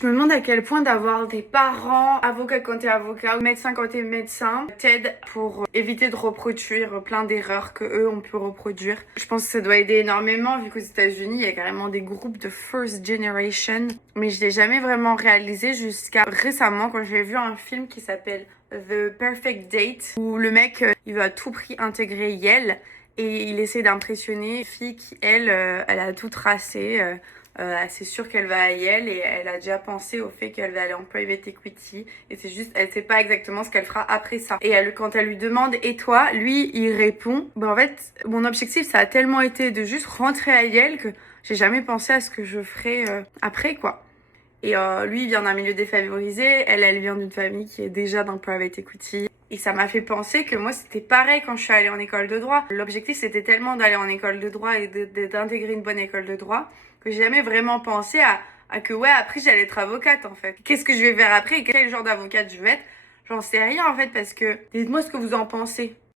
Je me demande à quel point d'avoir des parents, avocat quand t'es avocat, ou médecin quand t'es médecin, t'aide pour éviter de reproduire plein d'erreurs que eux ont pu reproduire. Je pense que ça doit aider énormément vu qu'aux États-Unis, il y a carrément des groupes de first generation. Mais je l'ai jamais vraiment réalisé jusqu'à récemment quand j'ai vu un film qui s'appelle The Perfect Date, où le mec, il veut à tout prix intégrer Yale et il essaie d'impressionner une fille qui, elle a tout tracé. C'est sûr qu'elle va à Yale et elle a déjà pensé au fait qu'elle va aller en private equity et c'est juste, elle sait pas exactement ce qu'elle fera après ça. Et quand elle lui demande et toi, lui il répond, en fait mon objectif ça a tellement été de juste rentrer à Yale que j'ai jamais pensé à ce que je ferais après quoi. Et lui il vient d'un milieu défavorisé, elle vient d'une famille qui est déjà dans le private equity. Et ça m'a fait penser que moi, c'était pareil quand je suis allée en école de droit. L'objectif, c'était tellement d'aller en école de droit et d'intégrer une bonne école de droit que j'ai jamais vraiment pensé à que, ouais, après, j'allais être avocate, en fait. Qu'est-ce que je vais faire après et quel genre d'avocate je vais être? J'en sais rien, en fait, parce que dites-moi ce que vous en pensez.